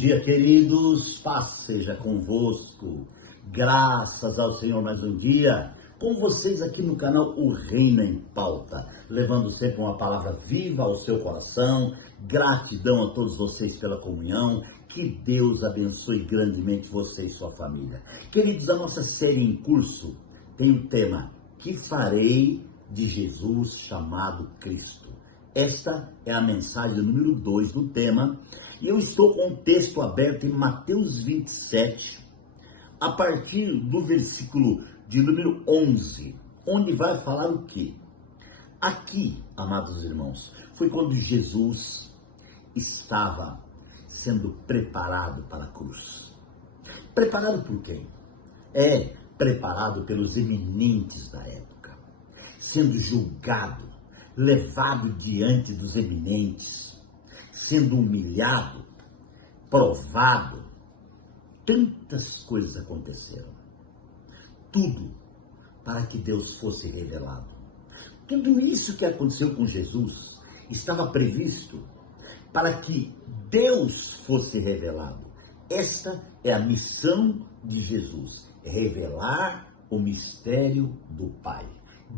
dia, queridos, paz seja convosco, graças ao Senhor mais um dia, com vocês aqui no canal O Reino em Pauta, levando sempre uma palavra viva ao seu coração, gratidão a todos vocês pela comunhão, que Deus abençoe grandemente você e sua família. Queridos, a nossa série em curso tem o tema, que farei de Jesus chamado Cristo? Esta é a mensagem número 2 do tema, e eu estou com o texto aberto em Mateus 27, a partir do versículo de número 11, onde vai falar o quê? Aqui, amados irmãos, foi quando Jesus estava sendo preparado para a cruz. Preparado por quem? Preparado pelos eminentes da época, sendo julgado, levado diante dos eminentes, sendo humilhado, provado. Tantas coisas aconteceram. Tudo para que Deus fosse revelado. Tudo isso que aconteceu com Jesus estava previsto para que Deus fosse revelado. Esta é a missão de Jesus, revelar o mistério do Pai,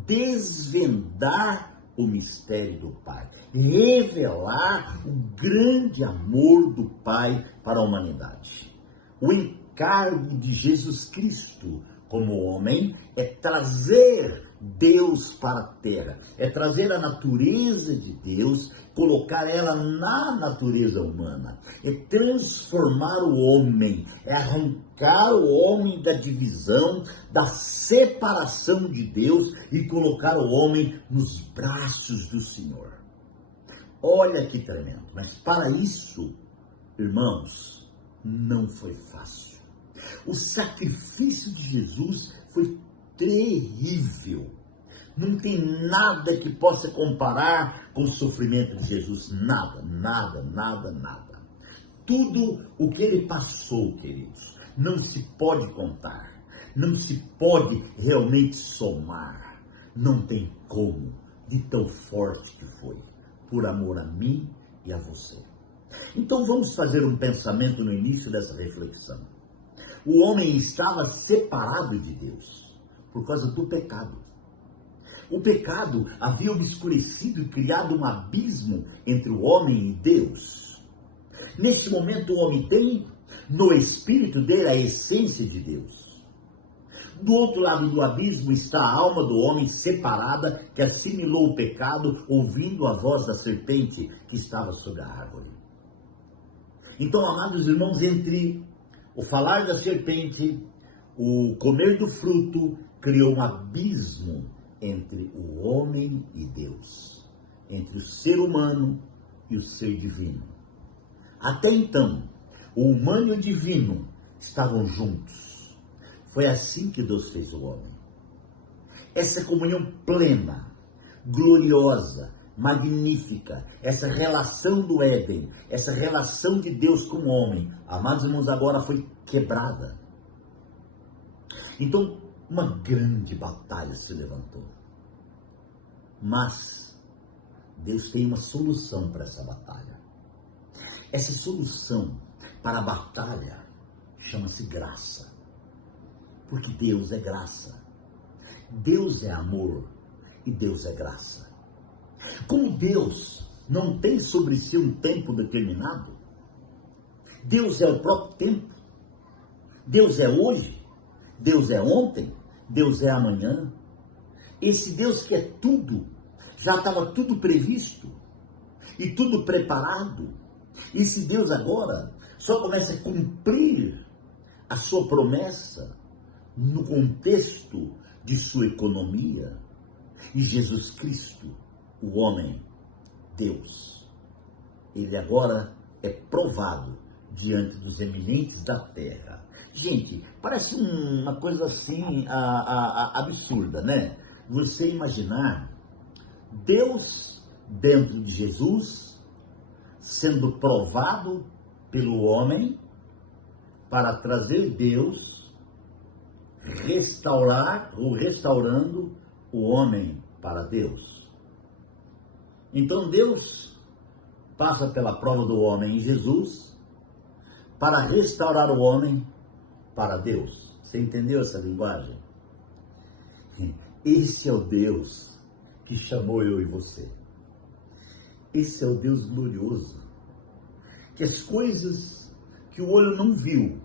desvendar o mistério do Pai, revelar o grande amor do Pai para a humanidade. O encargo de Jesus Cristo como homem é trazer Deus para a terra, é trazer a natureza de Deus, colocar ela na natureza humana, é transformar o homem, é arrancar o homem da divisão, da separação de Deus e colocar o homem nos braços do Senhor. Olha que tremendo, mas para isso, irmãos, não foi fácil. O sacrifício de Jesus foi terrível. Não tem nada que possa comparar com o sofrimento de Jesus. Nada. Tudo o que ele passou, queridos, não se pode contar. Não se pode realmente somar. Não tem como, de tão forte que foi, por amor a mim e a você. Então vamos fazer um pensamento no início dessa reflexão. O homem estava separado de Deus por causa do pecado. O pecado havia obscurecido e criado um abismo entre o homem e Deus. Neste momento o homem tem no espírito dele a essência de Deus. Do outro lado do abismo está a alma do homem separada, que assimilou o pecado, ouvindo a voz da serpente que estava sobre a árvore. Então, amados irmãos, entre o falar da serpente, o comer do fruto, criou um abismo entre o homem e Deus, entre o ser humano e o ser divino. Até então, o humano e o divino estavam juntos. Foi assim que Deus fez o homem. Essa comunhão plena, gloriosa, magnífica, essa relação do Éden, essa relação de Deus com o homem, amados irmãos, agora foi quebrada. Então, uma grande batalha se levantou. Mas Deus tem uma solução para essa batalha. Essa solução para a batalha chama-se graça. Porque Deus é graça. Deus é amor e Deus é graça. Como Deus não tem sobre si um tempo determinado, Deus é o próprio tempo. Deus é hoje, Deus é ontem, Deus é amanhã. Esse Deus que é tudo, já estava tudo previsto e tudo preparado. Esse Deus agora só começa a cumprir a sua promessa no contexto de sua economia. E Jesus Cristo, o homem, Deus, ele agora é provado diante dos eminentes da terra. Gente, parece uma coisa assim absurda, né? Você imaginar Deus dentro de Jesus sendo provado pelo homem para trazer Deus, restaurando o homem para Deus. Então Deus passa pela prova do homem em Jesus, para restaurar o homem para Deus. Você entendeu essa linguagem? Esse é o Deus que chamou eu e você. Esse é o Deus glorioso, que as coisas que o olho não viu,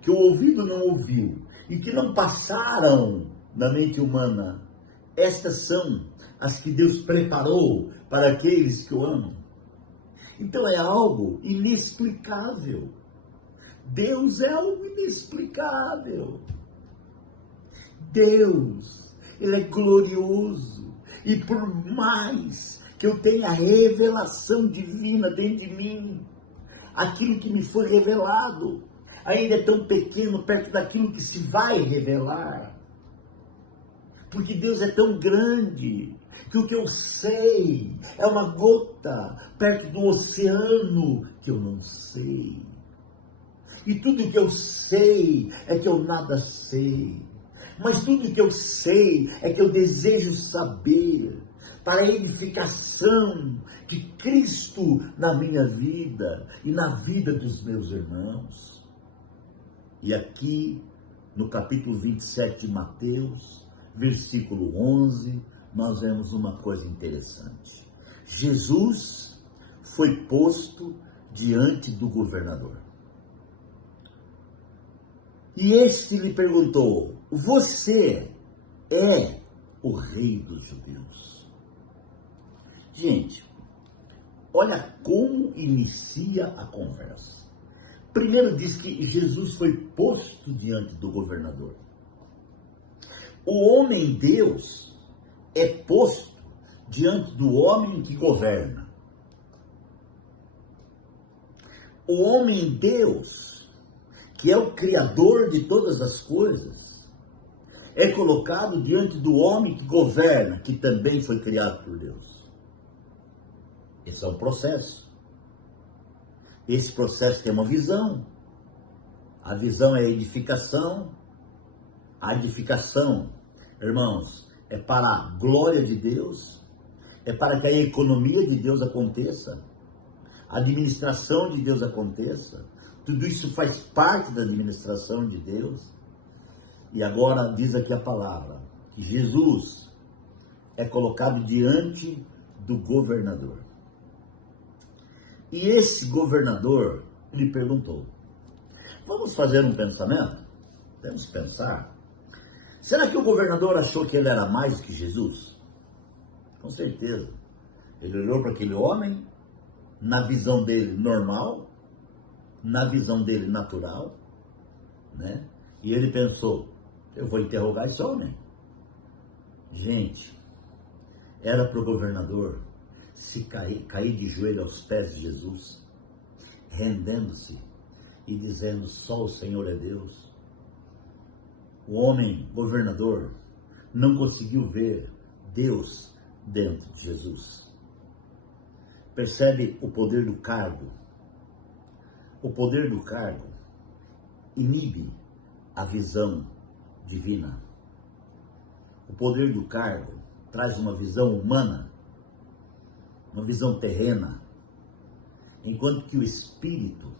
que o ouvido não ouviu e que não passaram na mente humana, estas são as que Deus preparou para aqueles que o amam. Então é algo inexplicável. Deus é algo inexplicável. Deus, Ele é glorioso. E por mais que eu tenha revelação divina dentro de mim, aquilo que me foi revelado ainda é tão pequeno perto daquilo que se vai revelar. Porque Deus é tão grande que o que eu sei é uma gota perto do oceano que eu não sei. E tudo que eu sei é que eu nada sei. Mas tudo que eu sei é que eu desejo saber para a edificação de Cristo na minha vida e na vida dos meus irmãos. E aqui, no capítulo 27 de Mateus, versículo 11, nós vemos uma coisa interessante. Jesus foi posto diante do governador. E este lhe perguntou: você é o rei dos judeus? Gente, olha como inicia a conversa. Primeiro diz que Jesus foi posto diante do governador. O homem Deus é posto diante do homem que governa. O homem Deus, que é o Criador de todas as coisas, é colocado diante do homem que governa, que também foi criado por Deus. Esse é um processo. Esse processo tem uma visão. A visão é a edificação. A edificação, irmãos, é para a glória de Deus, é para que a economia de Deus aconteça, a administração de Deus aconteça. Tudo isso faz parte da administração de Deus. E agora diz aqui a palavra, que Jesus é colocado diante do governador. E esse governador lhe perguntou: vamos fazer um pensamento? Vamos pensar. Será que o governador achou que ele era mais que Jesus? Com certeza. Ele olhou para aquele homem, na visão dele normal, na visão dele natural, né? E ele pensou: eu vou interrogar esse homem. Gente, era para o governador se cair de joelho aos pés de Jesus, rendendo-se e dizendo: só o Senhor é Deus. O homem governador não conseguiu ver Deus dentro de Jesus. Percebe o poder do cargo? O poder do cargo inibe a visão divina. O poder do cargo traz uma visão humana, uma visão terrena, enquanto que o Espírito,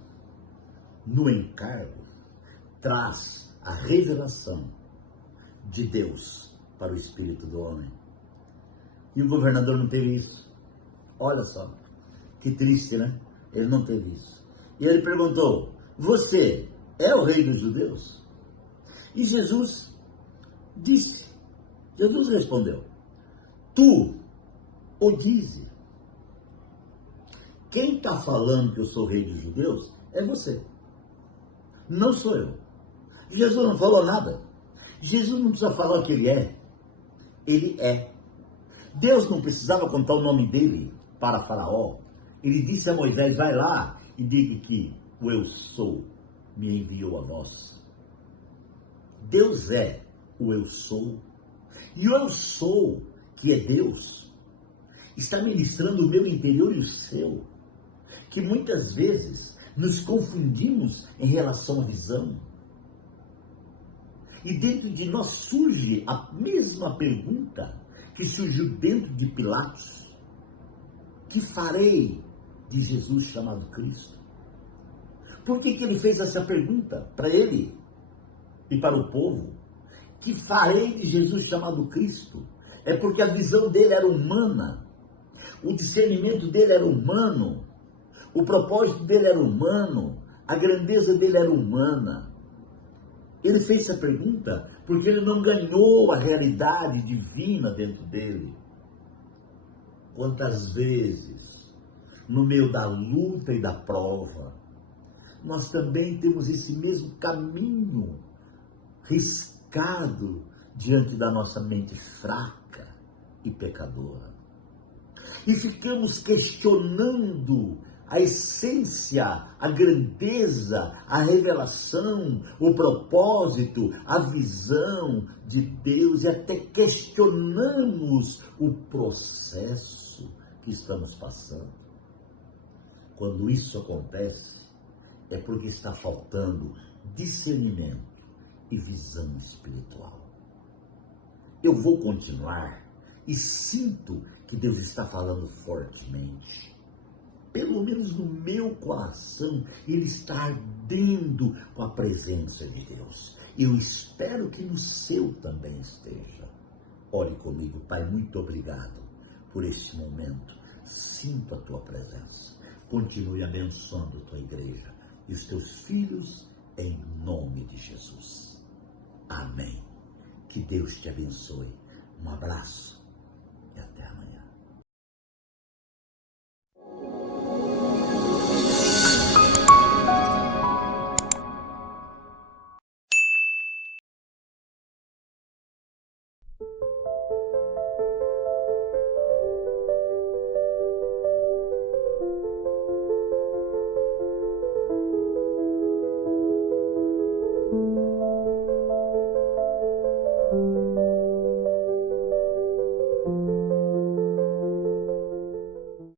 no encargo, traz a revelação de Deus para o espírito do homem. E o governador não teve isso. Olha só, que triste, né? Ele não teve isso. E ele perguntou: você é o rei dos judeus? E Jesus respondeu: tu o dizes. Quem está falando que eu sou rei dos judeus é você, não sou eu. Jesus não falou nada. Jesus não precisa falar o que ele é. Ele é. Deus não precisava contar o nome dele para Faraó. Ele disse a Moisés: vai lá e diga que o eu sou me enviou a vós. Deus é o eu sou. E o eu sou, que é Deus, está ministrando o meu interior e o seu. Que muitas vezes nos confundimos em relação à visão. E dentro de nós surge a mesma pergunta que surgiu dentro de Pilatos: que farei de Jesus chamado Cristo? Por que ele fez essa pergunta para ele e para o povo? Que farei de Jesus chamado Cristo? É porque a visão dele era humana, o discernimento dele era humano, o propósito dele era humano, a grandeza dele era humana. Ele fez essa pergunta porque ele não ganhou a realidade divina dentro dele. Quantas vezes, no meio da luta e da prova, nós também temos esse mesmo caminho riscado diante da nossa mente fraca e pecadora. E ficamos questionando a essência, a grandeza, a revelação, o propósito, a visão de Deus, e até questionamos o processo que estamos passando. Quando isso acontece, é porque está faltando discernimento e visão espiritual. Eu vou continuar e sinto que Deus está falando fortemente. Pelo menos no meu coração, ele está ardendo com a presença de Deus. Eu espero que no seu também esteja. Ore comigo, Pai, muito obrigado por este momento. Sinto a tua presença. Continue abençoando a tua igreja e os teus filhos, em nome de Jesus. Amém. Que Deus te abençoe. Um abraço e até amanhã.